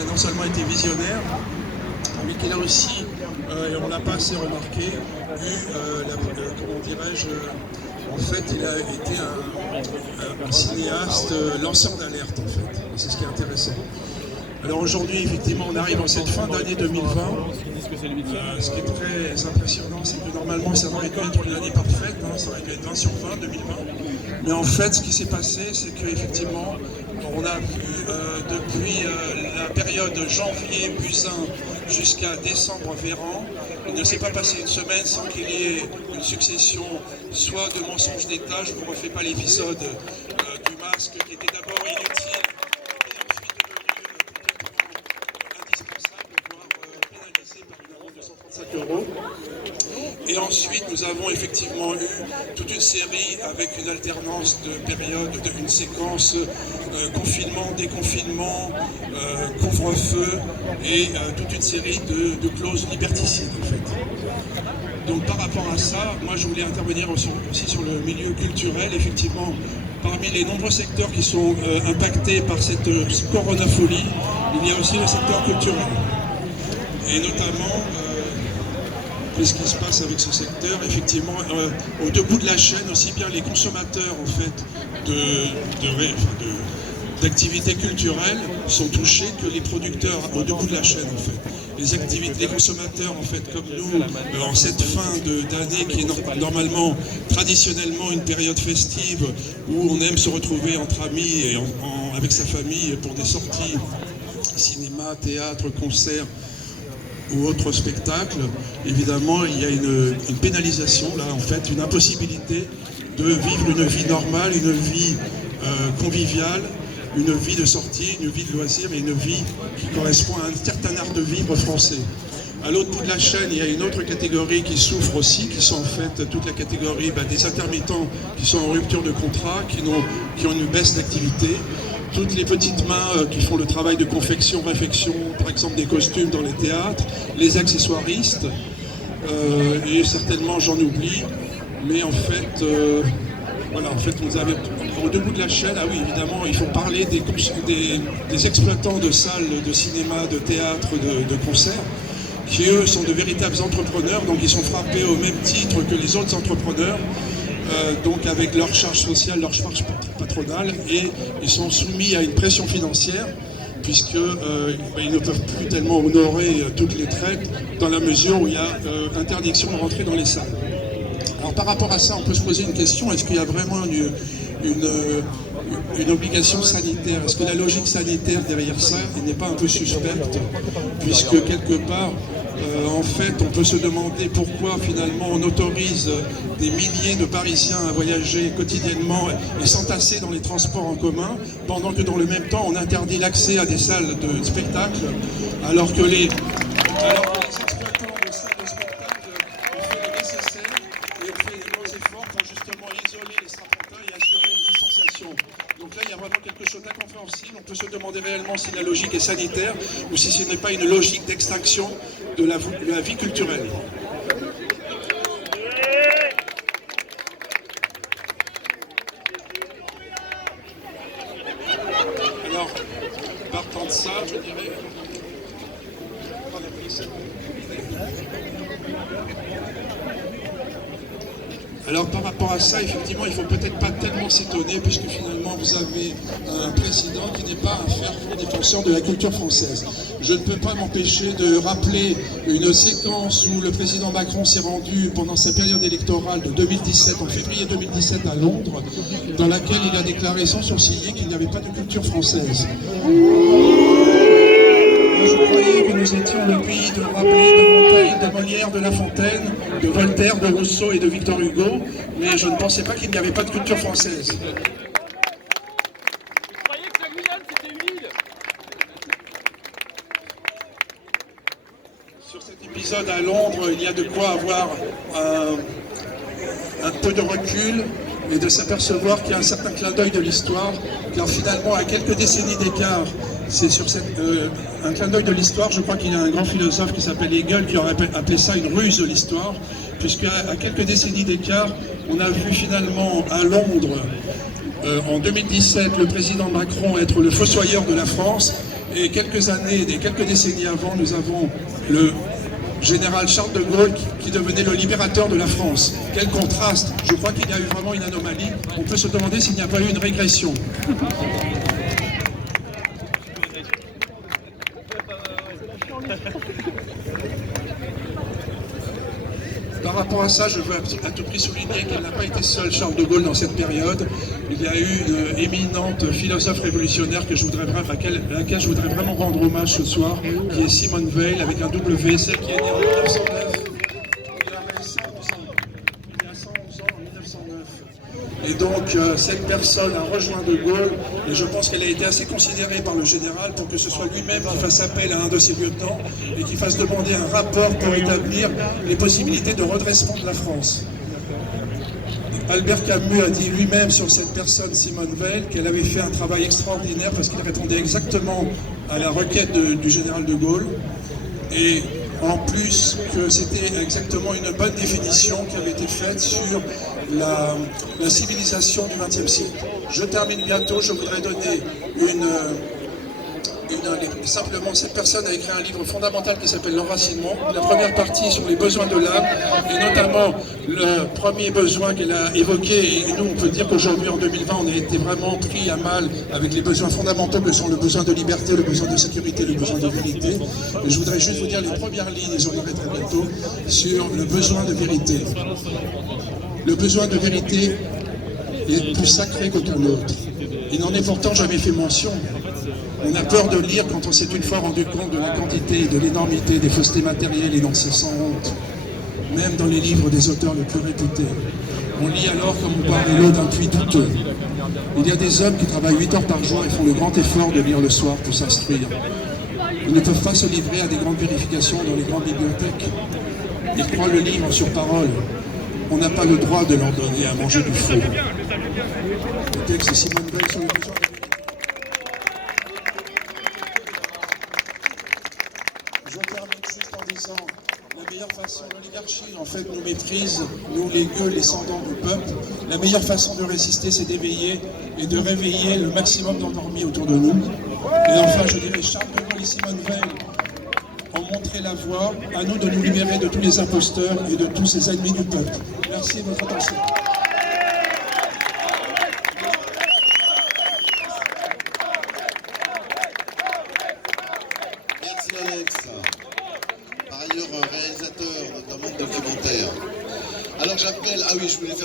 a non seulement été visionnaire, mais qu'il a aussi, et on ne l'a pas assez remarqué, comment dirais-je, en fait, il a été un cinéaste lanceur d'alerte, en fait. C'est ce qui est intéressant. Alors aujourd'hui, effectivement, on arrive en cette fin d'année 2020. Ce qui est très impressionnant, c'est que normalement, ça aurait dû être une année parfaite, hein, ça aurait dû être 20 sur 20, 2020. Mais en fait, ce qui s'est passé, c'est qu'effectivement, on a vu depuis la période janvier Buzyn jusqu'à décembre Véran, il ne s'est pas passé une semaine sans qu'il y ait une succession soit de mensonges d'État, je ne vous refais pas l'épisode du masque qui était d'abord inutile et ensuite devenu complètement indispensable, voire pénalisé par une amende de 135 €. Et ensuite, nous avons effectivement eu toute une série avec une alternance de périodes, une séquence confinement, déconfinement, couvre-feu et toute une série de clauses liberticides en fait. Donc par rapport à ça, moi je voulais intervenir aussi sur le milieu culturel. Effectivement, parmi les nombreux secteurs qui sont impactés par cette coronafolie, il y a aussi le secteur culturel. Et notamment, qu'est-ce qui se passe avec ce secteur? Effectivement, au deux bouts de la chaîne, aussi bien les consommateurs en fait d'activités culturelles sont touchés que les producteurs au deux bouts de la chaîne en fait. Les consommateurs en fait comme nous, en cette fin d'année qui est normalement, traditionnellement une période festive où on aime se retrouver entre amis et avec sa famille pour des sorties, cinéma, théâtre, concert ou autres spectacles, évidemment il y a une pénalisation là en fait, une impossibilité de vivre une vie normale, une vie conviviale, une vie de sortie, une vie de loisirs et une vie qui correspond à un certain art de vivre français. À l'autre bout de la chaîne, il y a une autre catégorie qui souffre aussi, qui sont en fait toute la catégorie des intermittents qui sont en rupture de contrat, qui ont une baisse d'activité. Toutes les petites mains qui font le travail de confection, réfection, par exemple des costumes dans les théâtres, les accessoiristes, et certainement j'en oublie, mais en fait, voilà, en fait, vous avez au debout de la chaîne, ah oui, évidemment, il faut parler des exploitants de salles de cinéma, de théâtre, de concerts, qui eux sont de véritables entrepreneurs, donc ils sont frappés au même titre que les autres entrepreneurs, donc avec leurs charges sociales, leurs charges patronales, et ils sont soumis à une pression financière, puisqu'ils ne peuvent plus tellement honorer toutes les traites, dans la mesure où il y a interdiction de rentrer dans les salles. Alors par rapport à ça, on peut se poser une question, est-ce qu'il y a vraiment une obligation sanitaire? Est-ce que la logique sanitaire derrière ça n'est pas un peu suspecte? Puisque quelque part, en fait, on peut se demander pourquoi finalement on autorise des milliers de Parisiens à voyager quotidiennement et s'entasser dans les transports en commun, pendant que dans le même temps on interdit l'accès à des salles de spectacle, alors que les exploitants de salles de spectacle ont fait le nécessaire et ont fait les gros efforts pour justement isoler les strapontins et assurer une distanciation. Donc là, il y a vraiment quelque chose d'incompréhensible. On peut se demander réellement si la logique est sanitaire ou si ce n'est pas une logique d'extinction de la vie culturelle. Alors, partant de ça, je dirais... Alors par rapport à ça, effectivement, il ne faut peut-être pas tellement s'étonner, puisque finalement vous avez un président qui n'est pas un fervent défenseur de la culture française. Je ne peux pas m'empêcher de rappeler une séquence où le président Macron s'est rendu pendant sa période électorale de 2017, en février 2017 à Londres, dans laquelle il a déclaré sans sourciller qu'il n'y avait pas de culture française. Je croyais que nous étions le pays de Rabelais, de Montaigne, de Molière, de La Fontaine, de Voltaire, de Rousseau et de Victor Hugo, mais je ne pensais pas qu'il n'y avait pas de culture française. Vous croyez que la Guyane c'était une île? Sur cet épisode à Londres, il y a de quoi avoir un peu de recul et de s'apercevoir qu'il y a un certain clin d'œil de l'histoire, car finalement, à quelques décennies d'écart, c'est sur un clin d'œil de l'histoire. Je crois qu'il y a un grand philosophe qui s'appelle Hegel qui aurait appelé ça une ruse de l'histoire, puisqu'à quelques décennies d'écart, on a vu finalement à Londres, en 2017, le président Macron être le fossoyeur de la France, Et quelques décennies avant, nous avons le général Charles de Gaulle qui devenait le libérateur de la France. Quel contraste! Je crois qu'il y a eu vraiment une anomalie. On peut se demander s'il n'y a pas eu une régression. Par rapport à ça, je veux à tout prix souligner qu'il n'a pas été seul, Charles de Gaulle, dans cette période. Il y a eu une éminente philosophe révolutionnaire à laquelle je voudrais vraiment rendre hommage ce soir, qui est Simone Veil, avec un W, celle qui est née en 1909. Il avait 111 ans. Il y a 111 ans, en 1909. Et donc, cette personne a rejoint de Gaulle, et je pense qu'elle a été assez considérée par le général pour que ce soit lui-même qui fasse appel à un de ses lieutenants et qui fasse demander un rapport pour établir les possibilités de redressement de la France. Albert Camus a dit lui-même sur cette personne, Simone Veil, qu'elle avait fait un travail extraordinaire parce qu'il répondait exactement à la requête du général de Gaulle. Et en plus que c'était exactement une bonne définition qui avait été faite sur la civilisation du XXe siècle. Je termine bientôt, je voudrais donner simplement, cette personne a écrit un livre fondamental qui s'appelle L'Enracinement. La première partie sur les besoins de l'âme, et notamment le premier besoin qu'elle a évoqué, et nous on peut dire qu'aujourd'hui en 2020 on a été vraiment pris à mal avec les besoins fondamentaux que sont le besoin de liberté, le besoin de sécurité, le besoin de vérité. Et je voudrais juste vous dire les premières lignes, et j'en aurai très bientôt, sur le besoin de vérité. Le besoin de vérité est plus sacré qu'aucun autre. Il n'en est pourtant jamais fait mention. On a peur de lire quand on s'est une fois rendu compte de la quantité et de l'énormité des faussetés matérielles et c'est sans honte, même dans les livres des auteurs les plus réputés. On lit alors comme on boit l'eau d'un puits douteux. Il y a des hommes qui travaillent 8 heures par jour et font le grand effort de lire le soir pour s'instruire. Ils ne peuvent pas se livrer à des grandes vérifications dans les grandes bibliothèques. Ils croient le livre sur parole. On n'a pas le droit de leur donner à manger du feu. Le texte de Simone Veil sur le besoin de... Je termine juste en disant, la meilleure façon, l'oligarchie en fait nous maîtrise, nous les gueux, les descendants du peuple. La meilleure façon de résister, c'est d'éveiller et de réveiller le maximum d'endormis autour de nous. Et enfin, je dirais, Charles de Gaulle et Simone Veil ont montré la voie, à nous de nous libérer de tous les imposteurs et de tous ces ennemis du peuple. Merci de votre attention. Merci Alex, par ailleurs réalisateur notamment de documentaires. Alors j'appelle, ah oui, je voulais faire